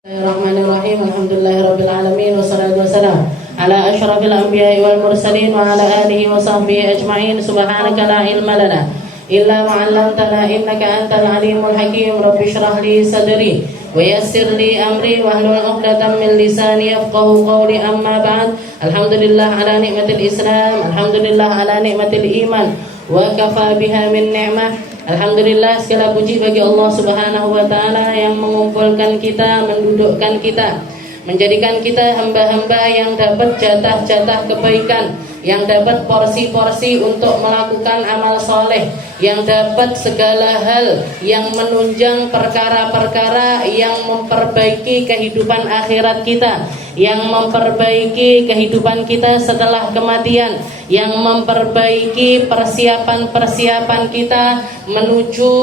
Bismillahirrahmanirrahim. Alhamdulillahirabbil alamin wassalatu wassalamu ala asyrafil anbiya'i wal mursalin wa ala alihi wa sahbihi ajma'in. Subhanaka la ilma lana illa ma 'allamtana innaka antal alimul hakim. Rabbi shrah li sadri wa yassir li amri wahlul 'uqdatam min lisani yafqahu qawli. Amma ba'd. Alhamdulillah ala nikmatil Islam, alhamdulillah ala nikmatil iman, wa kafa biha min ni'mah. Alhamdulillah, segala puji bagi Allah Subhanahu wa ta'ala yang mengumpulkan kita, mendudukkan kita, menjadikan kita hamba-hamba yang dapat jatah-jatah kebaikan, yang dapat porsi-porsi untuk melakukan amal soleh, yang dapat segala hal yang menunjang perkara-perkara yang memperbaiki kehidupan akhirat kita, yang memperbaiki kehidupan kita setelah kematian, yang memperbaiki persiapan-persiapan kita menuju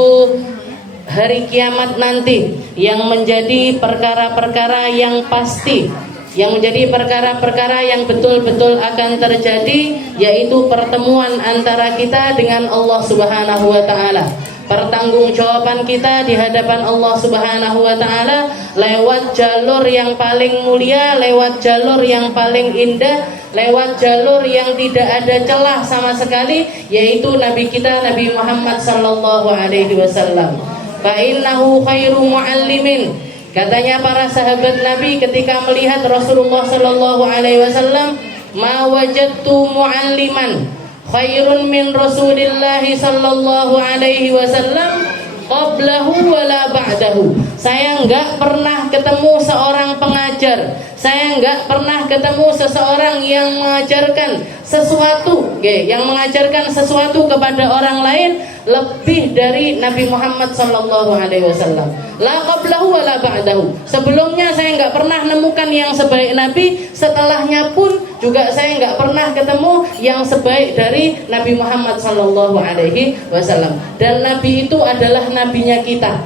hari kiamat nanti, yang menjadi perkara-perkara yang pasti, yang menjadi perkara-perkara yang betul-betul akan terjadi, yaitu pertemuan antara kita dengan Allah Subhanahu wa ta'ala. Pertanggungjawaban kita di hadapan Allah Subhanahu wa ta'ala lewat jalur yang paling mulia, lewat jalur yang paling indah, lewat jalur yang tidak ada celah sama sekali, yaitu Nabi kita, Nabi Muhammad sallallahu alaihi wasallam. Fa innahu khairu muallimin. Katanya para sahabat Nabi ketika melihat Rasulullah sallallahu alaihi wasallam, ma wajadtu mualliman khairun min Rasulillah sallallahu alaihi wasallam qablahu wala ba'dahu. Saya enggak pernah ketemu seorang pengajar, saya enggak pernah ketemu seseorang yang mengajarkan sesuatu, yang mengajarkan sesuatu kepada orang lain lebih dari Nabi Muhammad sallallahu alaihi wasallam. La qablahu wala ba'dahu. Sebelumnya saya enggak pernah nemukan yang sebaik Nabi, setelahnya pun juga saya enggak pernah ketemu yang sebaik dari Nabi Muhammad sallallahu alaihi wasallam. Dan Nabi itu adalah nabinya kita,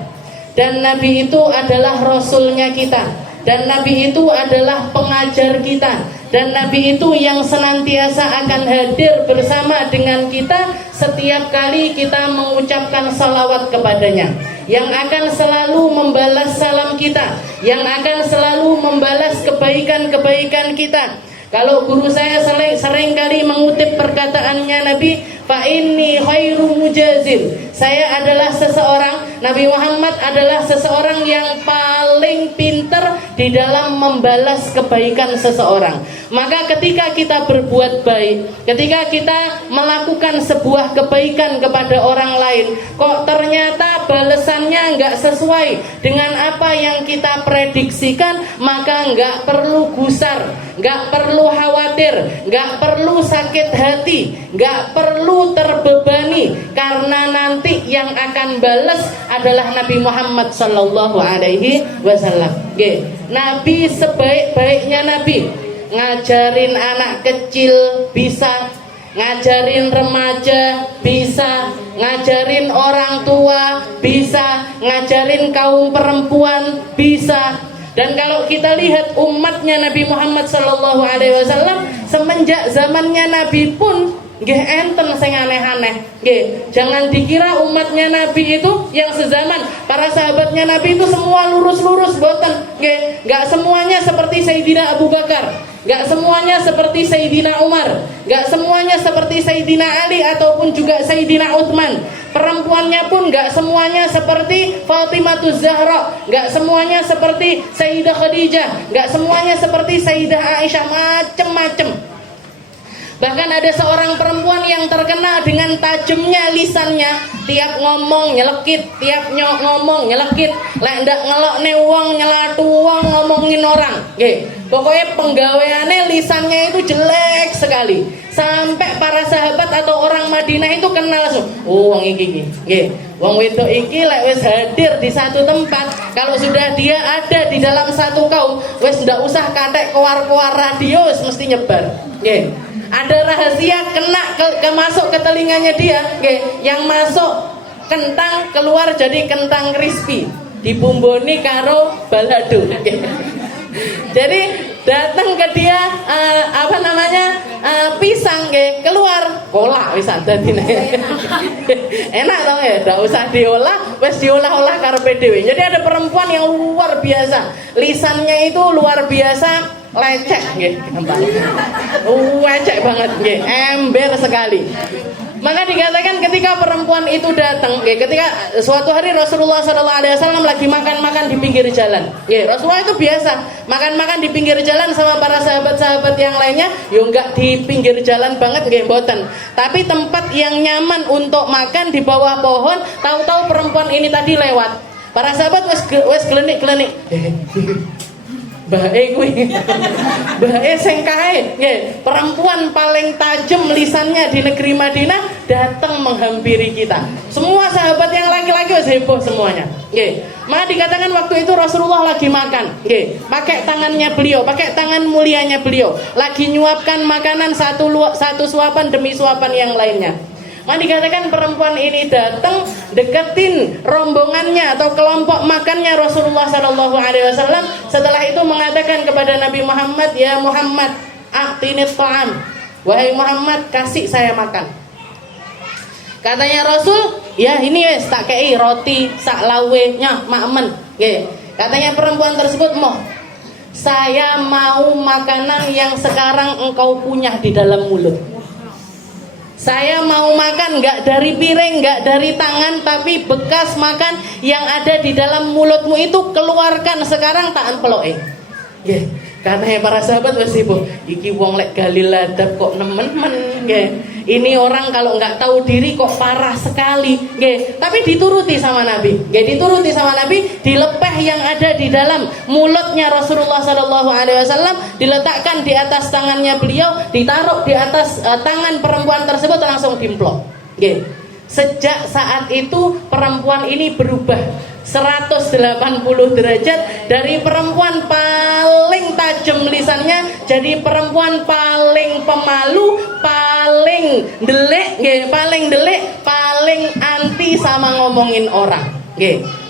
dan Nabi itu adalah rasulnya kita, dan Nabi itu adalah pengajar kita, dan Nabi itu yang senantiasa akan hadir bersama dengan kita setiap kali kita mengucapkan salawat kepadanya, yang akan selalu membalas salam kita, yang akan selalu membalas kebaikan-kebaikan kita. Kalau guru saya sering kali mengutip perkataannya Nabi, fa inni khairu mujazil. Saya adalah seseorang, Nabi Muhammad adalah seseorang yang paling pintar di dalam membalas kebaikan seseorang. Maka ketika kita berbuat baik, ketika kita melakukan sebuah kebaikan kepada orang lain, kok ternyata balasannya enggak sesuai dengan apa yang kita prediksikan, maka enggak perlu gusar, enggak perlu khawatir, enggak perlu sakit hati, enggak perlu terbebani, karena nanti yang akan balas adalah Nabi Muhammad sallallahu alaihi wasallam. Nabi sebaik-baiknya Nabi, ngajarin anak kecil bisa, ngajarin remaja bisa, ngajarin orang tua bisa, ngajarin kaum perempuan bisa. Dan kalau kita lihat umatnya Nabi Muhammad sallallahu alaihi wasallam semenjak zamannya Nabi pun nggih enten sing aneh-aneh. Nggih, jangan dikira umatnya Nabi itu yang sezaman, para sahabatnya Nabi itu semua lurus-lurus, boten. Nggih, enggak semuanya seperti Sayyidina Abu Bakar, enggak semuanya seperti Sayyidina Umar, enggak semuanya seperti Sayyidina Ali ataupun juga Sayyidina Utsman. Perempuannya pun enggak semuanya seperti Fatimahuz Zahra, enggak semuanya seperti Sayyidah Khadijah, enggak semuanya seperti Sayyidah Aisyah, macem-macem. Bahkan ada seorang perempuan yang terkenal dengan tajamnya lisannya, tiap ngomong nyelekit, tiap ngomong nyelekit, lek ndak ngelokne wong, nyelatu wong, ngomongin orang. Nggih, pokoknya penggaweane lisannya itu jelek sekali. Sampai para sahabat atau orang Madinah itu kenal langsung. Oh, wong iki nggih. Wong wedok iki lek wis hadir di satu tempat, kalau sudah dia ada di dalam satu kaum, wis ndak usah katek keluar-keluar radio, wis mesti nyebar. Nggih. Ada rahasia kena masuk ke telinganya dia, yang masuk kentang, keluar jadi kentang crispy, dibumboni karo balado. Jadi datang ke dia pisang nggih keluar kolak wis dadine. Enak to ya, ndak usah diolah, wis diolah-olah karepe dhewe. Jadi ada perempuan yang luar biasa, lisannya itu luar biasa lecek nggih, gampang. Lecek banget nggih, ember sekali. Maka dikatakan ketika perempuan itu datang, ketika suatu hari Rasulullah SAW lagi makan-makan di pinggir jalan. Rasulullah itu biasa makan-makan di pinggir jalan sama para sahabat-sahabat yang lainnya. Yo enggak di pinggir jalan banget nggih mboten. Tapi tempat yang nyaman untuk makan di bawah pohon. Tahu-tahu perempuan ini tadi lewat. Para sahabat wes gelenik-gelenik. Bae kuwi. Bae sing kae, nggih, perempuan paling tajam lisannya di negeri Madinah datang menghampiri kita. Semua sahabat yang laki-laki wis heboh semuanya. Nggih. Maka dikatakan waktu itu Rasulullah lagi makan, nggih. Pakai tangannya beliau, pakai tangan mulianya beliau, lagi nyuapkan makanan satu suapan demi suapan yang lainnya. Maka dikatakan perempuan ini datang deketin rombongannya atau kelompok makannya Rasulullah SAW. Setelah itu mengatakan kepada Nabi Muhammad, ya Muhammad, a'tinit ta'am. Wahai Muhammad, kasih saya makan. Katanya Rasul, ya ini wes tak kei roti sak lawe nya makmen. Katanya perempuan tersebut, moh, saya mau makanan yang sekarang engkau punya di dalam mulut. Saya mau makan nggak dari piring, nggak dari tangan, tapi bekas makan yang ada di dalam mulutmu itu keluarkan sekarang tak emploke. Karena para sahabat masih iki wong lek gali ladap kok nemen-men, ini orang kalau nggak tahu diri kok parah sekali, tapi dituruti sama Nabi, dituruti sama Nabi, dilepeh yang ada di dalam mulutnya Rasulullah SAW, diletakkan di atas tangannya beliau, ditaruh di atas tangan perempuan tersebut, langsung dimplok. Sejak saat itu perempuan ini berubah 180 derajat, dari perempuan paling tajam lisannya jadi perempuan paling pemalu, paling delik, paling anti sama ngomongin orang.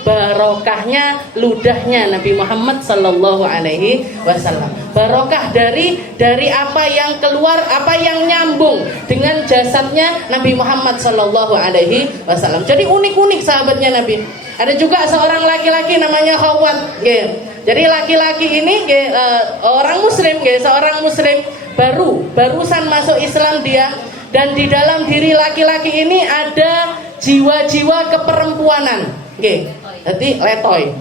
Barokahnya ludahnya Nabi Muhammad sallallahu alaihi wasallam. Barokah dari apa yang keluar, apa yang nyambung dengan jasadnya Nabi Muhammad sallallahu alaihi wasallam. Jadi unik-unik sahabatnya Nabi. Ada juga seorang laki-laki namanya Khawat. Jadi laki-laki ini orang muslim, seorang muslim barusan masuk Islam dia, dan di dalam diri laki-laki ini ada jiwa-jiwa keperempuanan. Jadi letoy.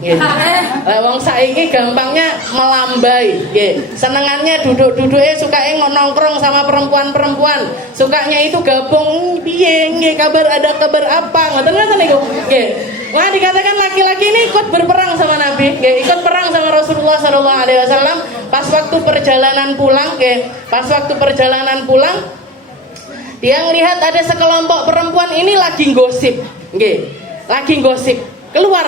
Wong saiki gampangnya melambai. Senengannya duduk-duduknya sukanya nongkrong sama perempuan-perempuan. Sukanya itu gabung piye, kabar ada kabar apa? Ngoten-ngoten niku. Wah, dikatakan laki-laki ini ikut berperang sama Nabi, ikut perang sama Rasulullah SAW. Pas waktu perjalanan pulang, dia melihat ada sekelompok perempuan ini lagi gosip, keluar.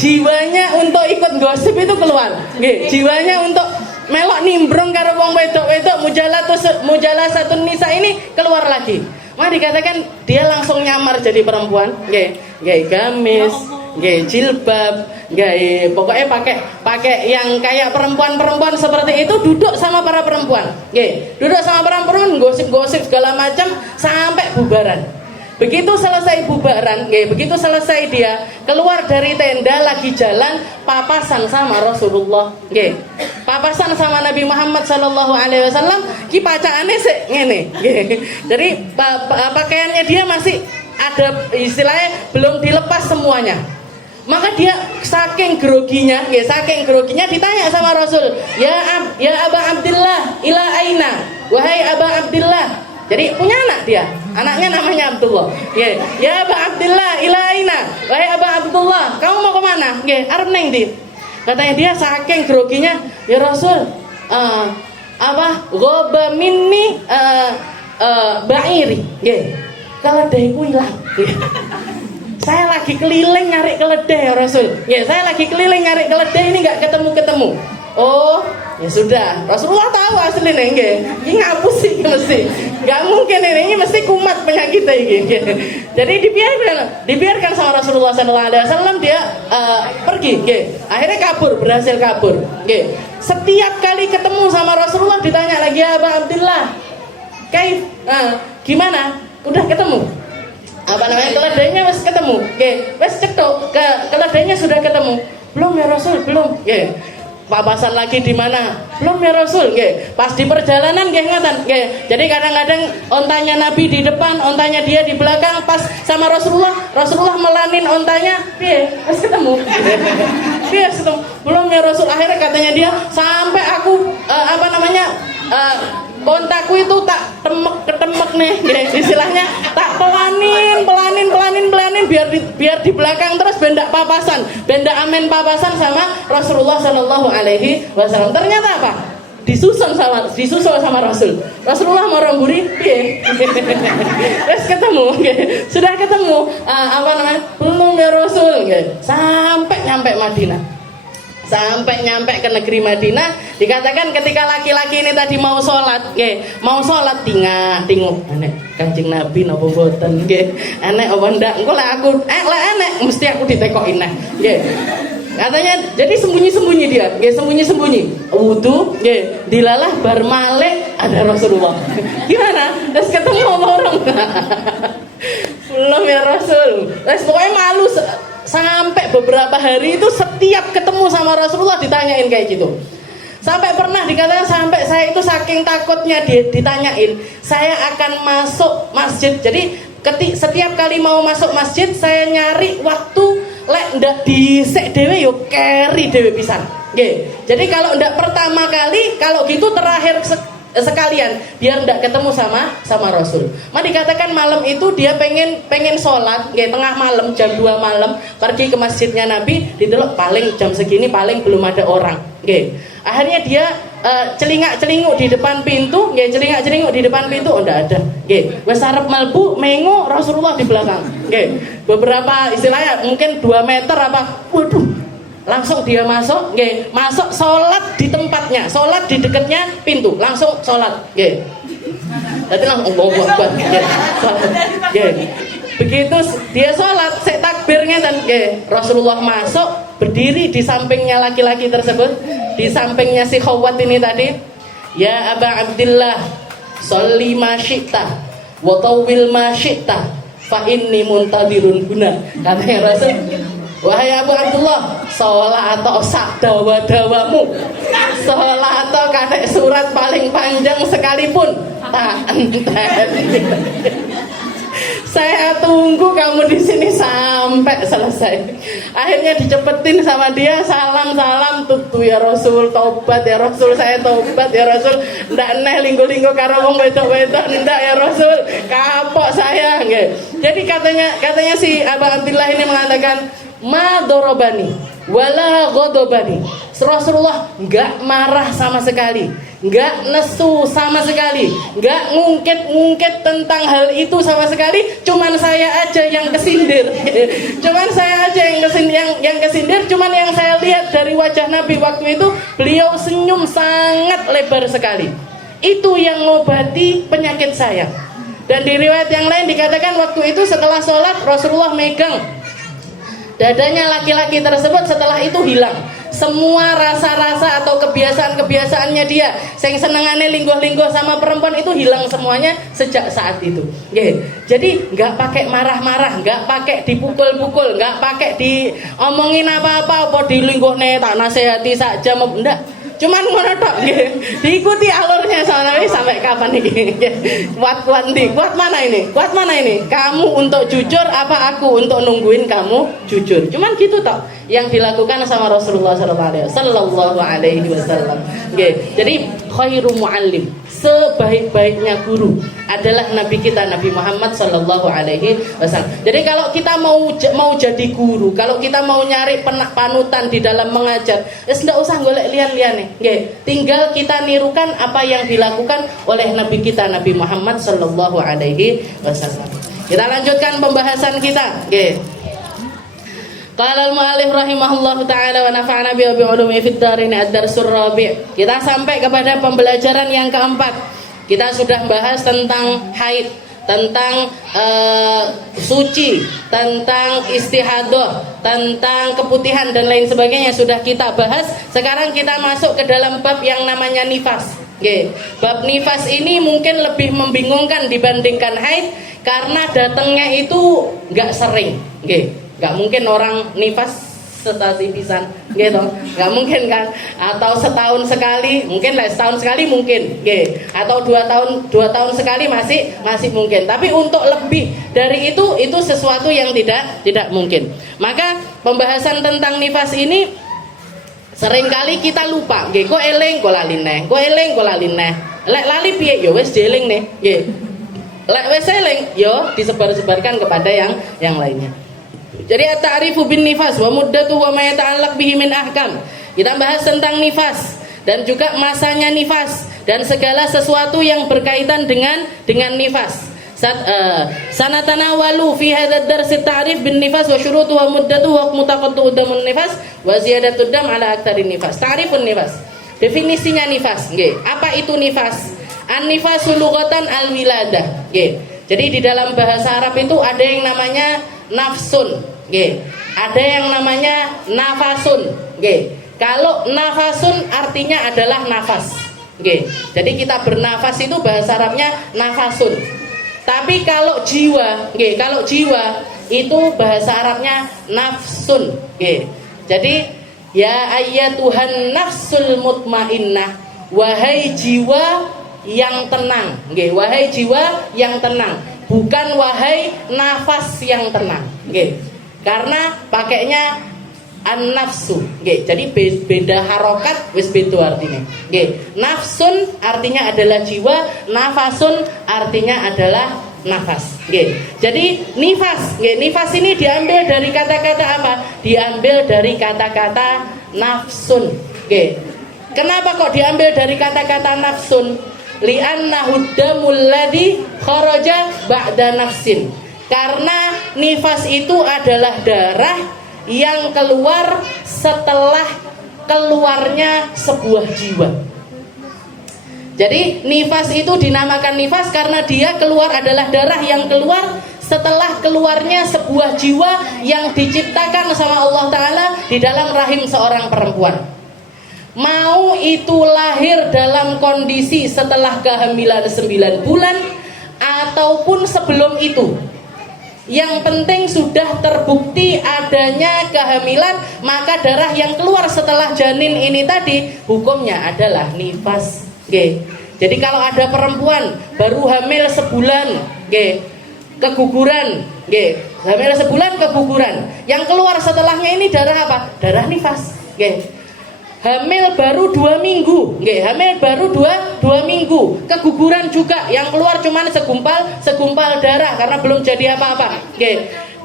Jiwanya untuk ikut gosip itu keluar, jiwanya untuk melok nimbrung karo wong wedok-wedok mujalasatun nisa ini keluar lagi. Maka dikatakan dia langsung nyamar jadi perempuan, gawe gamis, gawe jilbab, pokoknya pakai yang kayak perempuan-perempuan seperti itu, duduk sama para perempuan, duduk sama perempuan, gosip-gosip segala macam sampai bubaran. Begitu selesai bubaran, begitu selesai dia keluar dari tenda, lagi jalan papasan sama Rasulullah, papasan sama Nabi Muhammad SAW. Ki pacaane sik ngene, jadi pakaiannya dia masih ada, istilahnya belum dilepas semuanya. Maka dia saking groginya ditanya sama Rasul, ya Aba Abdillah, ila aina, wahai Aba Abdillah. Jadi punya anak dia, anaknya namanya Abdullah. Ya Aba Abdillah, ila aina, wahai Aba Abdullah, kamu mau kemana? Arep neng di. Katanya dia saking groginya, ya Rasul, ghaba minni ba'iri. Keledaiku hilang. Saya lagi keliling nyari keledai ya Rasul. Saya lagi keliling nyari keledai ini nggak ketemu. Oh, Ya sudah, Rasulullah tahu aslinya nggih. Iki ngapus sih mesti. Enggak mungkin ini mesti kumat penyakitnya iki. Jadi dibiarkan sama Rasulullah sallallahu alaihi wasallam dia pergi nggih. Akhirnya berhasil kabur nggih. Setiap kali ketemu sama Rasulullah ditanya lagi, ya Aba Abdullah, kaif? Gimana? Udah ketemu? Apa namanya, keledainya wis ketemu? Nggih, wis cetok, keledainya sudah ketemu. Belum ya Rasul, belum. Nggih. Papasan lagi di mana? Belum ya Rasul, nggih. Pas di perjalanan nggih ngoten, nggih. Jadi kadang-kadang ontanya Nabi di depan, ontanya dia di belakang, pas sama Rasulullah melanin ontanya, piye? Wis ketemu. Piye ketemu? Belum ya Rasul. Akhirnya katanya dia, sampai aku kontaku itu tak ketemek nih, istilahnya tak pelanin biar di belakang terus benda amen papasan sama Rasulullah Shallallahu Alaihi Wasallam. Ternyata apa? Disusul sama Rasulullah mau romburi, piye? Terus ketemu, sudah ketemu, belum ya Rasul, sampai nyampe Madinah. Sampai nyampe ke negeri Madinah, dikatakan ketika laki-laki ini tadi mau sholat tinguk aneh Kanjeng Nabi napa mboten nggih, aneh apa ndak, engko lek aku enek mesti aku ditekokin nah nggih. Katanya jadi sembunyi-sembunyi dia, nggih, sembunyi-sembunyi wudu nggih, dilalah bar malih ada Rasulullah. Gimana? Terus ketemu sama orang. Belum ya Rasul. Terus pokoknya malu sampai beberapa hari itu setiap ketemu sama Rasulullah ditanyain kayak gitu. Sampai pernah dikatakan sampai saya itu saking takutnya ditanyain, saya akan masuk masjid. Jadi setiap kali mau masuk masjid saya nyari waktu lek ndak dhisik dhewe yo keri dhewe pisan. Nggih. Jadi kalau ndak pertama kali, kalau gitu terakhir sekalian biar ndak ketemu sama Rasul. Dikatakan malam itu dia pengen sholat, tengah malam jam 2 malam pergi ke masjidnya Nabi, didelok paling jam segini paling belum ada orang. Akhirnya dia celingak-celinguk di depan pintu, ndak ada. Wes arep mlebu mengo Rasulullah di belakang. Beberapa istilahnya mungkin 2 meter apa. Waduh. Langsung dia masuk sholat di tempatnya, sholat di dekatnya pintu, langsung sholat, Jadi langsung buat, Begitu dia sholat, saya takbirnya dan Rasulullah masuk, berdiri di sampingnya laki-laki tersebut, di sampingnya si Khawwat ini tadi, ya Aba Abdillah, sholli ma syi'ta, wa tawwil ma syi'ta, fa inni muntadirun guna, katanya Rasul. Wahai Abu Abdullah, sholat atau sak dawa-dawamu, sholat atau kadek surat paling panjang sekalipun tak enten. Saya tunggu kamu di sini sampai selesai. Akhirnya dicepetin sama dia, salam tutu ya Rasul, tobat ya Rasul, saya tobat ya Rasul. Ndak neh linggo-linggo karo wong wedok-wedok, ndak ya Rasul, kapok saya nggih. Jadi katanya si Abu Abdillah ini mengatakan, ma dorobani wala godobani. Rasulullah enggak marah sama sekali, enggak nesu sama sekali, enggak ngungkit tentang hal itu sama sekali. Cuman saya aja yang kesindir. Cuman saya aja yang kesindir. Cuman yang saya lihat dari wajah Nabi waktu itu, beliau senyum sangat lebar sekali. Itu yang ngobati penyakit saya. Dan di riwayat yang lain dikatakan waktu itu setelah sholat Rasulullah megang dadanya laki-laki tersebut, setelah itu hilang semua rasa-rasa atau kebiasaan-kebiasaannya dia. Yang senengannya lingguh-lingguh sama perempuan itu hilang semuanya sejak saat itu. Jadi nggak pakai marah-marah, nggak pakai dipukul-pukul, nggak pakai diomongin apa-apa, apa dilingguhne tak nasihati saja, enggak. Cuman ngono tok nggih. Diikuti alurnya sama Nabi sampai kapan iki? Kuat mana ini? Kamu untuk jujur apa aku untuk nungguin kamu jujur? Cuman gitu tok yang dilakukan sama Rasulullah sallallahu alaihi wasallam. Jadi khairu muallim, sebaik-baiknya guru adalah Nabi kita Nabi Muhammad sallallahu alaihi wasallam. Jadi kalau kita mau jadi guru, kalau kita mau nyari panutan di dalam mengajar, ndak usah golek lian-liane. Tinggal kita nirukan apa yang dilakukan oleh Nabi kita Nabi Muhammad sallallahu alaihi wasallam. Kita lanjutkan pembahasan kita. Qala al-mu'allif rahimahullahu taala wa nafa'ana bi ulumi fid darin ad-darsul rabi'. Kita sampai kepada pembelajaran yang keempat. Kita sudah bahas tentang haid, tentang suci, tentang istihadah, tentang keputihan dan lain sebagainya sudah kita bahas. Sekarang kita masuk ke dalam bab yang namanya nifas. Bab nifas ini mungkin lebih membingungkan dibandingkan haid karena datangnya itu nggak sering. Nggak mungkin orang nifas setahun pisan gitu, nggak mungkin kan, atau setahun sekali mungkin lah, setahun sekali mungkin, atau 2 tahun sekali masih mungkin, tapi untuk lebih dari itu sesuatu yang tidak mungkin. Maka pembahasan tentang nifas ini seringkali kita lupa, kok eling kok lali neh, lek lali piye yo wis dieling nih, lek wis eling yo disebar-sebarkan kepada yang lainnya. Jadi at-ta'rifu bin nifas wa muddatu wa ma yata'allaq bihi min ahkam. Kita bahas tentang nifas dan juga masanya nifas dan segala sesuatu yang berkaitan dengan nifas. Sanatanawalu fi hadzal dars at-ta'rif bin nifas wa syurutu wa muddatu wa mutaqaddu damun nifas wa ziyadatu dam ala aktarin nifas. Ta'rifun nifas. Definisinya nifas, nggih. Apa itu nifas? An-nifasu lughatan al-wiladah, nggih. Jadi di dalam bahasa Arab itu ada yang namanya nafsun, ada yang namanya nafasun. Kalau nafasun artinya adalah nafas. Jadi kita bernafas itu bahasa Arabnya nafasun. Tapi kalau jiwa, itu bahasa Arabnya nafsun. Jadi ya ayyatuhan nafsul mutmainnah, wahai jiwa yang tenang. Wahai jiwa yang tenang, bukan wahai nafas yang tenang. Karena pakainya an-nafsu. Jadi beda harokat, wis beda artinya. Nafsun artinya adalah jiwa, nafasun artinya adalah nafas. Jadi nifas, nifas ini diambil dari kata-kata apa? Diambil dari kata-kata nafsun. Kenapa kok diambil dari kata-kata nafsun? Li'annahu damul ladzi kharaja ba'da nafsin. Karena nifas itu adalah darah yang keluar setelah keluarnya sebuah jiwa. Jadi nifas itu dinamakan nifas karena dia keluar adalah darah yang keluar setelah keluarnya sebuah jiwa yang diciptakan sama Allah Ta'ala di dalam rahim seorang perempuan. Mau itu lahir dalam kondisi setelah kehamilan 9 bulan ataupun sebelum itu, yang penting sudah terbukti adanya kehamilan, maka darah yang keluar setelah janin ini tadi hukumnya adalah nifas. Jadi kalau ada perempuan baru hamil sebulan, keguguran, hamil sebulan keguguran, yang keluar setelahnya ini darah apa? Darah nifas. Hamil baru 2 minggu, hamil baru 2 minggu, keguguran juga, yang keluar cuma segumpal darah karena belum jadi apa-apa.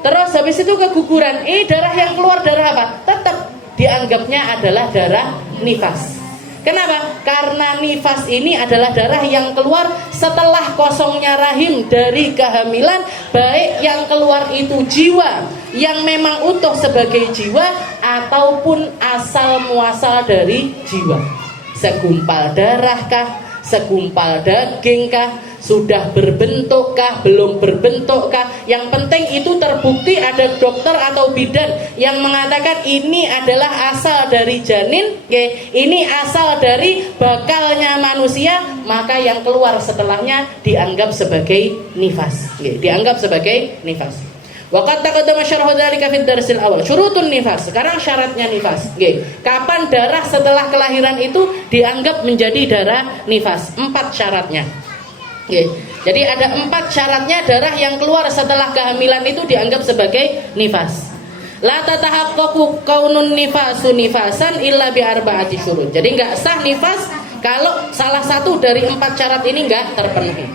Terus habis itu keguguran, ini darah yang keluar darah apa? Tetap dianggapnya adalah darah nifas. Kenapa? Karena nifas ini adalah darah yang keluar setelah kosongnya rahim dari kehamilan, baik yang keluar itu jiwa yang memang utuh sebagai jiwa ataupun asal muasal dari jiwa. Segumpal darahkah, segumpal dagingkah, sudah berbentukkah, belum berbentukkah, yang penting itu terbukti ada dokter atau bidan yang mengatakan ini adalah asal dari janin, ini asal dari bakalnya manusia, maka yang keluar setelahnya dianggap sebagai nifas. Dianggap sebagai nifas. Waqad taqaddama syarhu dzalika fid darsil awal. Syurutun nifas. Sekarang syaratnya nifas. Kapan darah setelah kelahiran itu dianggap menjadi darah nifas? 4 syaratnya. Jadi ada 4 syaratnya darah yang keluar setelah kehamilan itu dianggap sebagai nifas. La tatahaqqaqu kaunun nifasu nifasan illa bi arba'ati syurut. Jadi enggak sah nifas kalau salah satu dari 4 syarat ini enggak terpenuhi.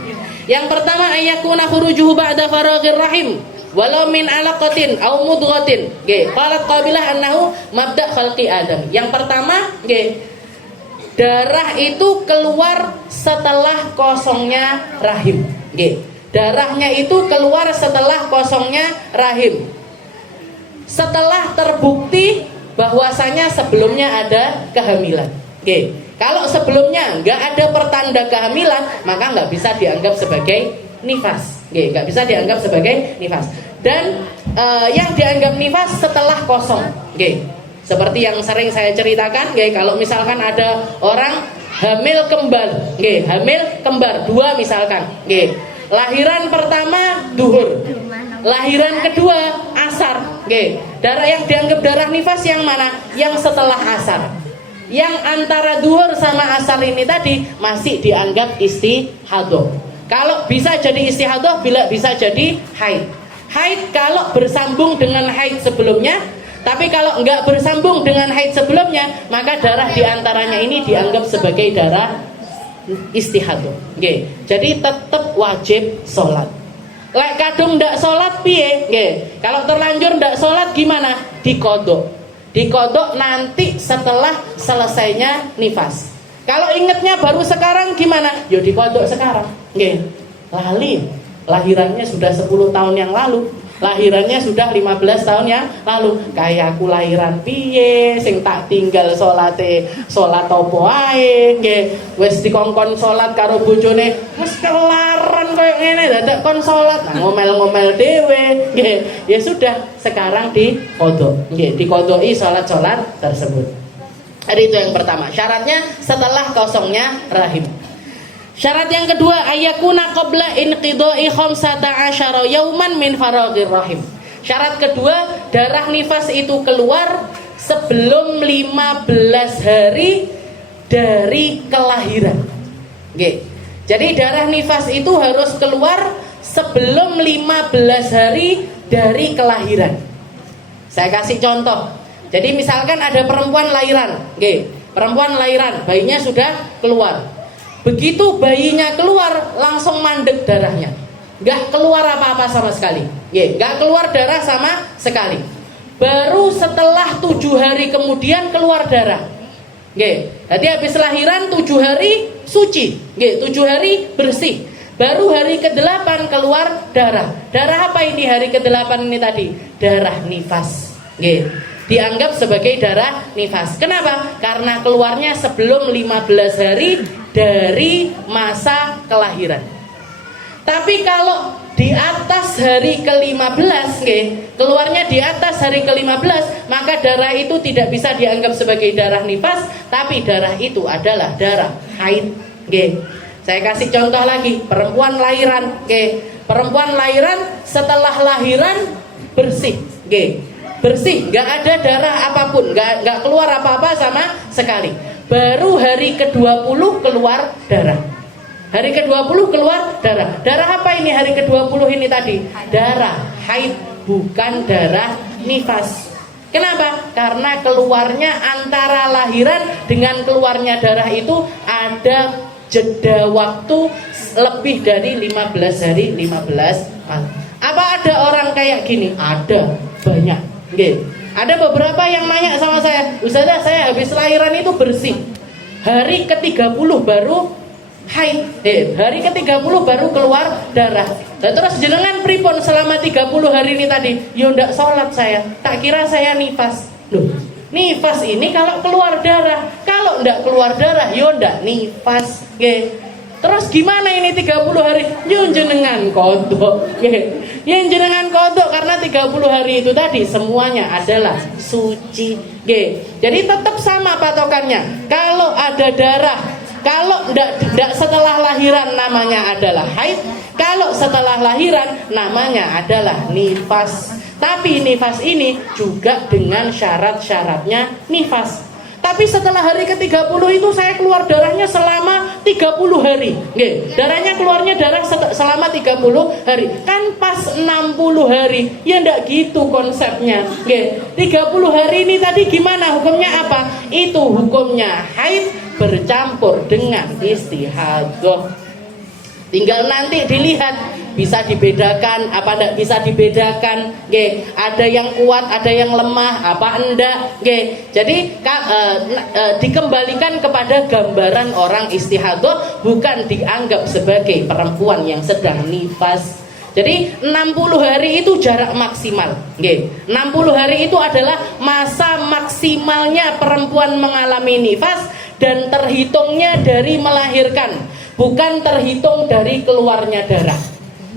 Yang pertama, ayyakuna khurujuhu ba'da faraghir rahim walau min alaqatin aw mudghatin. Qalat qabilah annahu mabda' khalqi Adam. Yang pertama, darah itu keluar setelah kosongnya rahim. Darahnya itu keluar setelah kosongnya rahim. setelah terbukti bahwasanya sebelumnya ada kehamilan. Oke, kalau sebelumnya nggak ada pertanda kehamilan, maka nggak bisa dianggap sebagai nifas. Oke, nggak bisa dianggap sebagai nifas. Dan yang dianggap nifas setelah kosong. Oke, seperti yang sering saya ceritakan. Oke, kalau misalkan ada orang hamil kembar, oke, hamil kembar 2 misalkan. Oke, lahiran pertama duhur, lahiran kedua asar. Oke, darah yang dianggap darah nifas yang mana? Yang setelah asar. Yang antara duhur sama asar ini tadi masih dianggap istihadah. Kalau bisa jadi istihadah, bila bisa jadi haid. Haid kalau bersambung dengan haid sebelumnya, tapi kalau enggak bersambung dengan haid sebelumnya, maka darah diantaranya ini dianggap sebagai darah istihadah. Oke, jadi tetap wajib sholat. Lek kadung ndak sholat piye? Nggih. Kalau terlanjur ndak sholat gimana? Dikodok. Dikodok nanti setelah selesainya nifas. Kalau ingetnya baru sekarang gimana? Ya dikodok sekarang. Nggih. Lali. Lahirannya sudah 10 tahun yang lalu. Lahirannya sudah 15 tahun yang lalu. Kayak aku lahiran piye sing tak tinggal salate salat opo ae nggih. Wis dikongkon salat karo bojone, wis kelaran koyo ngene dadak kon salat. Nah, ngomel-ngomel dhewe nggih. Ya sudah, sekarang dikodok. Nggih, dikodoki salat-salat tersebut. Jadi itu yang pertama. Syaratnya setelah kosongnya rahim. Syarat yang kedua, ayakuna qabla inqidai 15 yauman min faraghir rahim. Syarat kedua, darah nifas itu keluar sebelum 15 hari dari kelahiran. Oke. Jadi darah nifas itu harus keluar sebelum 15 hari dari kelahiran. Saya kasih contoh. Jadi misalkan ada perempuan lahiran, oke. Perempuan lahiran, bayinya sudah keluar. Begitu bayinya keluar, langsung mandek darahnya. Gak keluar apa-apa sama sekali. Gak keluar darah sama sekali. Baru setelah 7 hari kemudian keluar darah. Jadi habis lahiran 7 hari suci. 7 hari bersih. Baru hari ke-8 keluar darah. Darah apa ini hari ke-8 ini tadi? Darah nifas. Dianggap sebagai darah nifas. Kenapa? Karena keluarnya sebelum 15 hari dari masa kelahiran. Tapi kalau di atas hari ke-15, keluarnya di atas hari ke-15, maka darah itu tidak bisa dianggap sebagai darah nifas, tapi darah itu adalah darah haid. Saya kasih contoh lagi, perempuan lahiran. Perempuan lahiran setelah lahiran bersih. Bersih, nggak ada darah apapun, nggak keluar apa-apa sama sekali. Baru hari ke-20 keluar darah. Hari ke-20 keluar darah. Darah apa ini hari ke-20 ini tadi? Darah haid, bukan darah nifas. Kenapa? Karena keluarnya antara lahiran dengan keluarnya darah itu ada jeda waktu lebih dari 15 hari 15 malam. Apa ada orang kayak gini? Ada, banyak. Ada beberapa yang nanya sama saya, Ustazah, saya habis lahiran itu bersih, hari ke-30 baru haid, hari ke-30 baru keluar darah. Dan terus jenengan pripun selama 30 hari ini tadi? Ya ndak sholat saya, tak kira saya nifas. Loh, nifas ini kalau keluar darah, kalau ndak keluar darah ya ndak nifas. Terus gimana ini 30 hari? Yun jenengan kodok. Yang jenengan kodok karena 30 hari itu tadi semuanya adalah suci. Jadi tetap sama patokannya. Kalau ada darah, kalau ndak setelah lahiran namanya adalah haid. Kalau setelah lahiran namanya adalah nifas. Tapi nifas ini juga dengan syarat-syaratnya nifas. Tapi setelah hari ke-30 itu saya keluar darahnya selama 30 hari. Darahnya keluarnya darah selama 30 hari. Kan pas 60 hari. Ya enggak gitu konsepnya. 30 hari ini tadi gimana hukumnya apa? Itu hukumnya haid bercampur dengan istihadah. Tinggal nanti dilihat bisa dibedakan apa enggak bisa dibedakan. Ada yang kuat, ada yang lemah, apa enggak. Jadi dikembalikan kepada gambaran orang istihadah, bukan dianggap sebagai perempuan yang sedang nifas. Jadi 60 hari itu jarak maksimal. Nggih. 60 hari itu adalah masa maksimalnya perempuan mengalami nifas dan terhitungnya dari melahirkan, bukan terhitung dari keluarnya darah.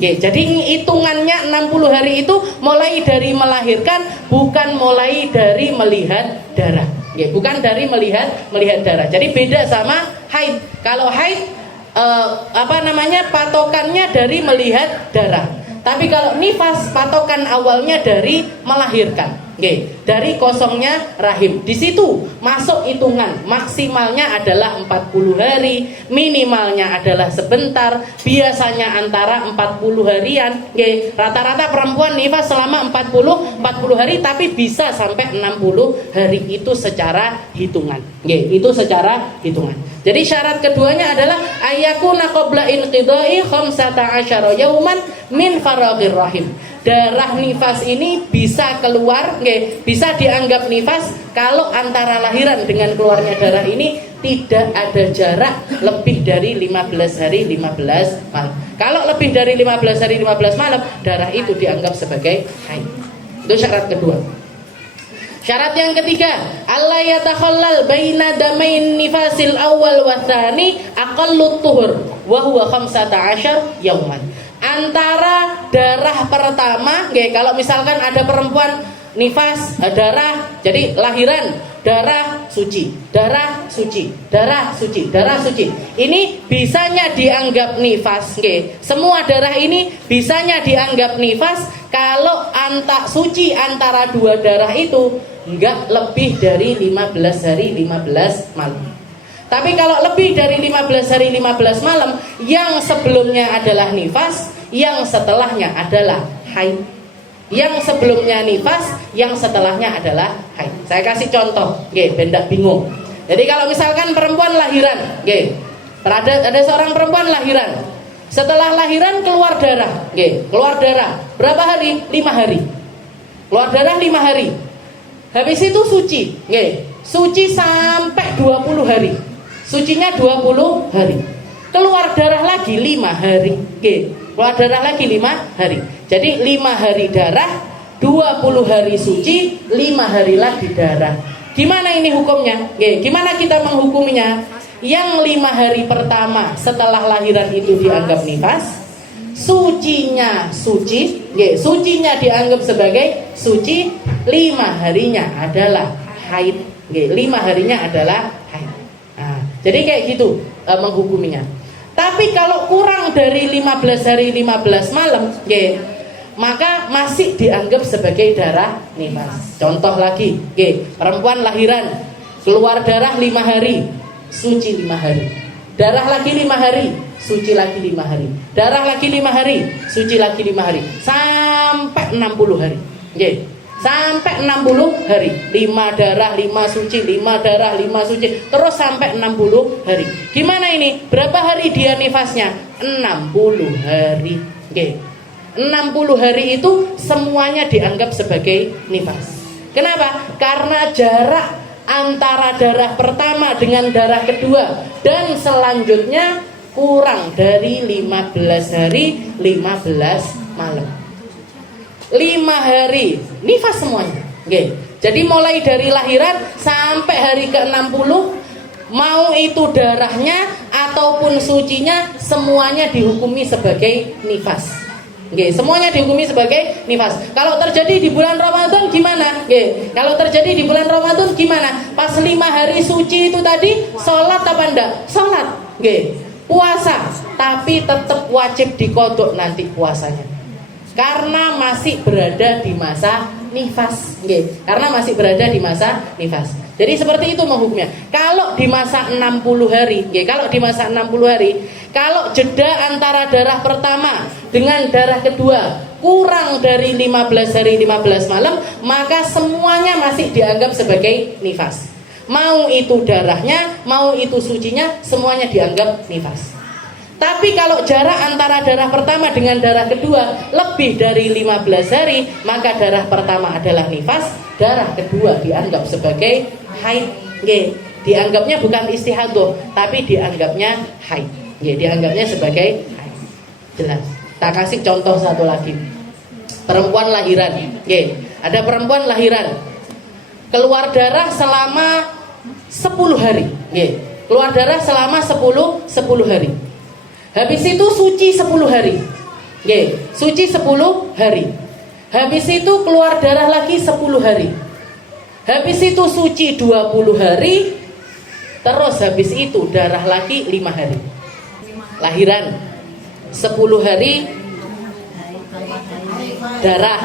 Nggih. Jadi hitungannya 60 hari itu mulai dari melahirkan, bukan mulai dari melihat darah. Nggih, bukan dari melihat darah. Jadi beda sama haid. Kalau haid patokannya dari melihat darah. Tapi kalau nifas patokan awalnya dari melahirkan. Oke, dari kosongnya rahim. Di situ masuk hitungan maksimalnya adalah 40 hari, minimalnya adalah sebentar, biasanya antara 40 harian. Oke, rata-rata perempuan nifas selama 40 hari, tapi bisa sampai 60 hari itu secara hitungan. Oke, itu secara hitungan. Jadi syarat keduanya adalah ayyakuna qabla inqidai 15 yauman min faraghir rahim. Darah nifas ini bisa keluar, bisa dianggap nifas kalau antara lahiran dengan keluarnya darah ini tidak ada jarak lebih dari 15 hari 15 malam. Kalau lebih dari 15 hari 15 malam, darah itu dianggap sebagai haid. Itu syarat kedua. Syarat yang ketiga, alla yatakhallal baina damain nifasil awal wa tsani aqallut tuhur wa huwa 15 yauman. Antara darah pertama, kalau misalkan ada perempuan nifas, darah, jadi lahiran, darah suci, darah suci, darah suci, darah suci. Ini bisanya dianggap nifas, semua darah ini bisanya dianggap nifas kalau suci antara dua darah itu enggak lebih dari 15 hari 15 malam. Tapi kalau lebih dari 15 hari 15 malam, yang sebelumnya adalah nifas, yang setelahnya adalah haid. Yang sebelumnya nifas, yang setelahnya adalah haid. Saya kasih contoh, bendak bingung. Jadi kalau misalkan perempuan lahiran, ada seorang perempuan lahiran. Setelah lahiran keluar darah, keluar darah. Berapa hari? 5 hari. Keluar darah 5 hari. Habis itu suci, suci sampai 20 hari. Sucinya 20 hari. Keluar darah lagi 5 hari. Keluar darah lagi 5 hari. Jadi 5 hari darah, 20 hari suci, 5 hari lagi darah. Gimana ini hukumnya? Gimana kita menghukumnya? Yang 5 hari pertama setelah lahiran itu dianggap nifas, sucinya suci, sucinya dianggap sebagai suci, 5 harinya adalah haid. 5 harinya adalah haid. Jadi kayak gitu menghukuminya. Tapi kalau kurang dari 15 hari 15 malam, maka masih dianggap sebagai darah nifas. Contoh lagi, perempuan lahiran, keluar darah 5 hari, suci 5 hari. Darah lagi 5 hari, suci lagi 5 hari. Darah lagi 5 hari, suci lagi 5 hari. Sampai 60 hari. Sampai 60 hari. 5 darah, 5 suci, 5 darah, 5 suci, terus sampai 60 hari. Gimana ini? Berapa hari dia nifasnya? 60 hari. 60 hari itu semuanya dianggap sebagai nifas. Kenapa? Karena jarak antara darah pertama dengan darah kedua dan selanjutnya kurang dari 15 hari 15 malam. 5 hari nifas semuanya. Jadi mulai dari lahiran sampai hari ke-60, mau itu darahnya ataupun sucinya semuanya dihukumi sebagai nifas. Semuanya dihukumi sebagai nifas. Kalau terjadi di bulan Ramadan gimana? Kalau terjadi di bulan Ramadan gimana? Pas 5 hari suci itu tadi sholat apa enggak? Sholat. Puasa, tapi tetap wajib dikodok nanti puasanya. Karena masih berada di masa nifas. Karena masih berada di masa nifas. Jadi seperti itu menghukumnya. Kalau di masa 60 hari, kalau di masa 60 hari, kalau jeda antara darah pertama dengan darah kedua kurang dari 15 hari 15 malam, maka semuanya masih dianggap sebagai nifas. Mau itu darahnya, mau itu sucinya, semuanya dianggap nifas. Tapi kalau jarak antara darah pertama dengan darah kedua lebih dari 15 hari, maka darah pertama adalah nifas, darah kedua dianggap sebagai haid. Dianggapnya bukan istihadah, tapi dianggapnya haid. Dianggapnya sebagai haid. Jelas. Tak kasih contoh satu lagi. Perempuan lahiran. Oke, ada perempuan lahiran. Keluar darah selama 10 hari. Oke, keluar darah selama 10 hari. Habis itu suci 10 hari. Oke, suci 10 hari. Habis itu keluar darah lagi 10 hari. Habis itu suci 20 hari. Terus habis itu darah lagi 5 hari. Lahiran 10 hari darah,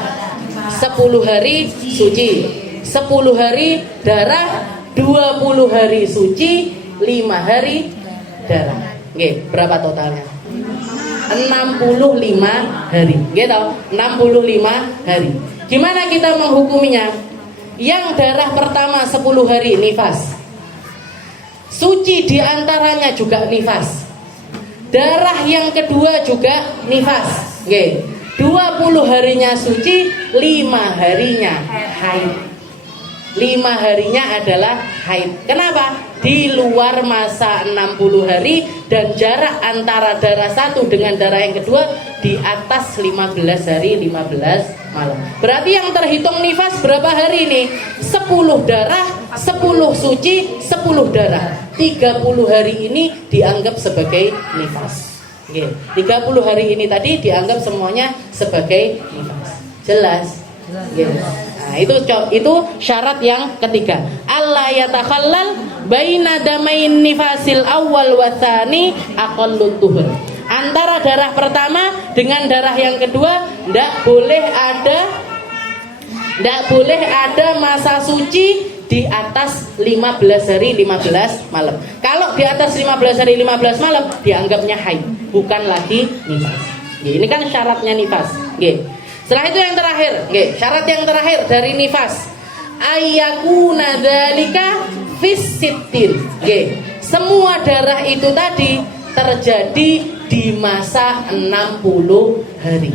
10 hari suci, 10 hari darah, 20 hari suci, 5 hari darah. Oke, berapa totalnya? 65 hari. Gitu, 65 hari. Gimana kita menghukuminya? Yang darah pertama 10 hari nifas. Suci diantaranya juga nifas. Darah yang kedua juga nifas. Oke. 20 harinya suci, 5 harinya haid. 5 harinya adalah haid. Kenapa? Di luar masa 60 hari dan jarak antara darah satu dengan darah yang kedua di atas 15 hari 15 malam. Berarti yang terhitung nifas berapa hari ini? 10 darah, 10 suci, 10 darah. 30 hari ini dianggap sebagai nifas. Oke, 30 hari ini tadi dianggap semuanya sebagai nifas. Jelas? Oke. Nah, itu syarat yang ketiga. Allah yatakhallal baina damain nifasil awal wa tsani aqallut tuhur. Antara darah pertama dengan darah yang kedua tidak boleh ada masa suci di atas 15 hari 15 malam. Kalau di atas 15 hari 15 malam dianggapnya haid, bukan lagi nifas. Ini kan syaratnya nifas. Setelah itu yang terakhir, syarat yang terakhir dari nifas, ayyakuna dzalika fis-sittin. Semua darah itu tadi terjadi di masa 60 hari.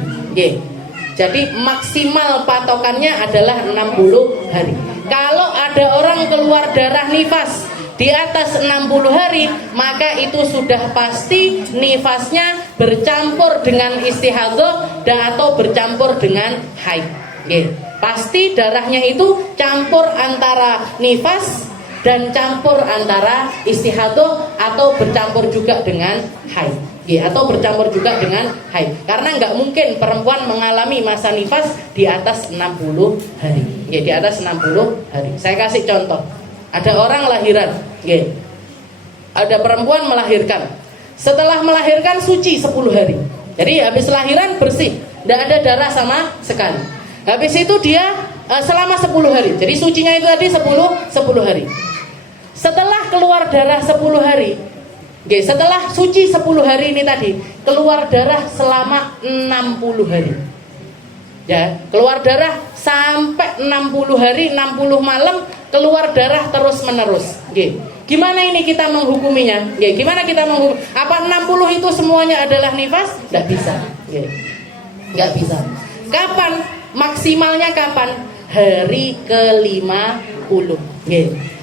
Jadi maksimal patokannya adalah 60 hari. Kalau ada orang keluar darah nifas di atas 60 hari, maka itu sudah pasti nifasnya bercampur dengan istihadhah dan atau bercampur dengan haid. Pasti darahnya itu campur antara nifas dan campur antara istihadhah atau bercampur juga dengan haid. Atau bercampur juga dengan haid. Karena nggak mungkin perempuan mengalami masa nifas di atas 60 hari. Di atas 60 hari. Saya kasih contoh. Ada orang lahiran, ada perempuan melahirkan. Setelah melahirkan suci 10 hari. Jadi habis lahiran bersih, tidak ada darah sama sekali. Habis itu dia selama 10 hari. Jadi sucinya itu tadi 10 hari. Setelah keluar darah 10 hari, setelah suci 10 hari ini tadi, keluar darah selama 60 hari. Ya, keluar darah sampai 60 hari, 60 malam, keluar darah terus menerus. Gimana ini kita menghukuminya? Gimana kita menghukum? Apa 60 itu semuanya adalah nifas? Tidak bisa. Nggak bisa. Kapan? Maksimalnya kapan? Hari ke-50.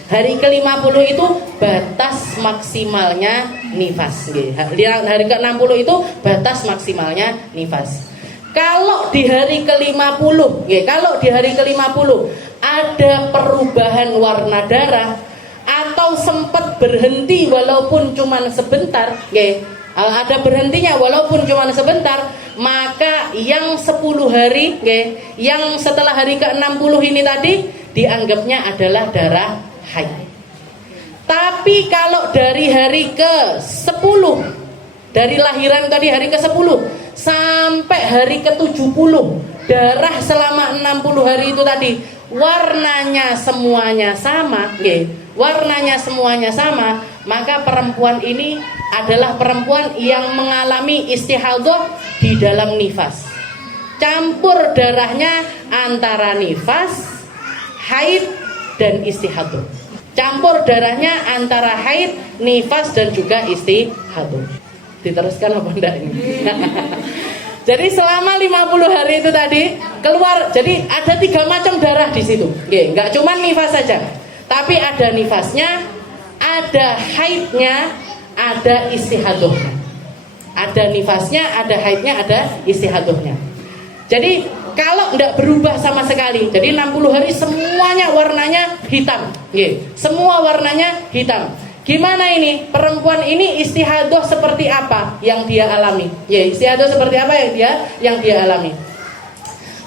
Hari ke-50 itu batas maksimalnya nifas. Hari ke-60 itu batas maksimalnya nifas. Kalau di hari ke-50, ada perubahan warna darah atau sempat berhenti walaupun cuma sebentar, ada berhentinya walaupun cuma sebentar, maka yang 10 hari, yang setelah hari ke-60 ini tadi dianggapnya adalah darah haid. Tapi kalau dari hari ke-10, dari lahiran tadi hari ke-10 sampai hari ke-70, darah selama 60 hari itu tadi warnanya semuanya sama, warnanya semuanya sama, maka perempuan ini adalah perempuan yang mengalami istihadhah di dalam nifas. Campur darahnya antara nifas, haid dan istihadhah. Campur darahnya antara haid, nifas dan juga istihadhah. Diteruskan apa enggak ini? Jadi selama 50 hari itu tadi keluar, jadi ada 3 macam darah di situ. Enggak cuma nifas saja, tapi ada nifasnya, ada haidnya, ada istihadhahnya. Ada nifasnya, ada haidnya, ada istihadahnya. Jadi kalau tidak berubah sama sekali, jadi 60 hari semuanya warnanya hitam, semua warnanya hitam. Gimana ini? Perempuan ini istihadah seperti apa yang dia alami? Istihadah seperti apa yang dia alami?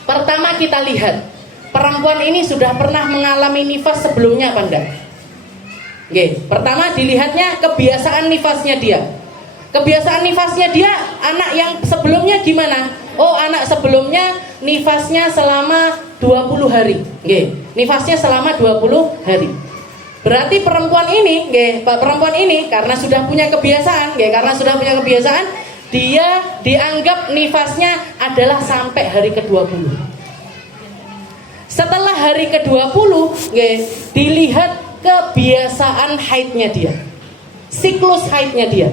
Pertama kita lihat, perempuan ini sudah pernah mengalami nifas sebelumnya apa enggak? Pertama dilihatnya kebiasaan nifasnya dia. Kebiasaan nifasnya dia, anak yang sebelumnya gimana? Oh, anak sebelumnya nifasnya selama 20 hari. Nifasnya selama 20 hari. Berarti perempuan ini karena sudah punya kebiasaan, dia dianggap nifasnya adalah sampai hari ke-20. Setelah hari ke-20, dilihat kebiasaan haidnya dia. Siklus haidnya dia.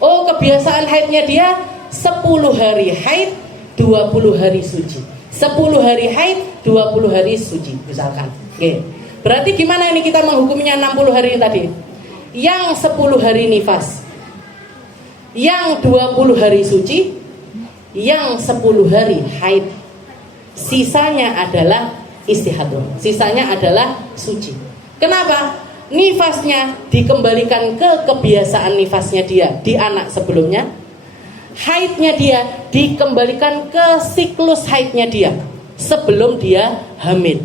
Oh, kebiasaan haidnya dia 10 hari haid, 20 hari suci. 10 hari haid, 20 hari suci misalkan. Berarti gimana ini kita menghukumnya 60 hari tadi? Yang 10 hari nifas, yang 20 hari suci, yang 10 hari haid. Sisanya adalah istihadah. Sisanya adalah suci. Kenapa? Nifasnya dikembalikan ke kebiasaan nifasnya dia di anak sebelumnya. Haidnya dia dikembalikan ke siklus haidnya dia sebelum dia hamil.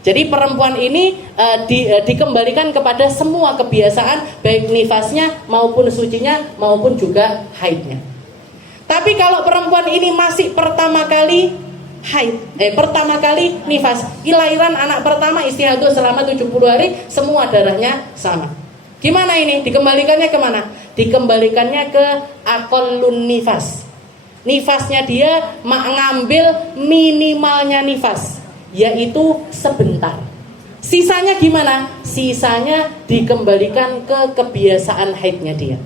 Jadi perempuan ini dikembalikan kepada semua kebiasaan, baik nifasnya maupun sucinya maupun juga haidnya. Tapi kalau perempuan ini masih pertama kali haid, pertama kali nifas, kelahiran anak pertama istihadah selama 70 hari, semua darahnya sama. Gimana ini? Dikembalikannya kemana? Dikembalikannya ke aqallun nifas. Nifasnya dia mengambil minimalnya nifas, yaitu sebentar. Sisanya gimana? Sisanya dikembalikan ke kebiasaan haidnya dia.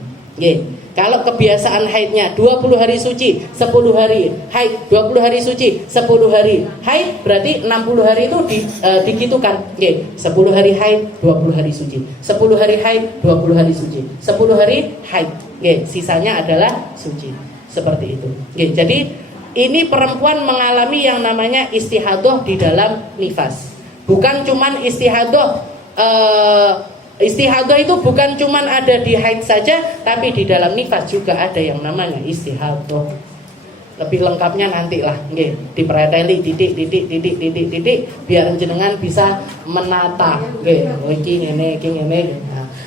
Kalau kebiasaan haidnya 20 hari suci, 10 hari haid, 20 hari suci, 10 hari haid, berarti 60 hari itu digitukan. 10 hari haid, 20 hari suci. 10 hari haid, 20 hari suci. 10 hari haid. Sisanya adalah suci. Seperti itu. Jadi ini perempuan mengalami yang namanya istihadah di dalam nifas. Bukan cuman istihadah, istihadah itu bukan cuman ada di haid saja, tapi di dalam nifas juga ada yang namanya istihadah. Lebih lengkapnya nantilah, dipereteli titik biar jenengan bisa menata. Iki ngene.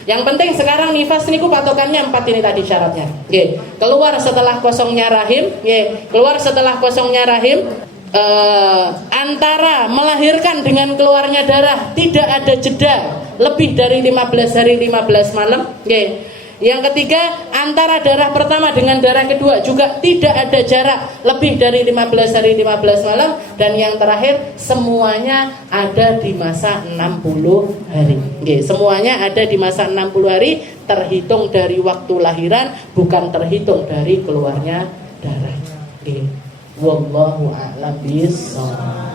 Yang penting sekarang nifas niku patokannya 4 ini tadi syaratnya. Keluar setelah kosongnya rahim, keluar setelah kosongnya rahim, antara melahirkan dengan keluarnya darah tidak ada jeda lebih dari 15 hari 15 malam. Yang ketiga, antara darah pertama dengan darah kedua juga tidak ada jarak lebih dari 15 hari 15 malam. Dan yang terakhir, semuanya ada di masa 60 hari. Semuanya ada di masa 60 hari, terhitung dari waktu lahiran, bukan terhitung dari keluarnya darah. Wallahu a'lam bishawab.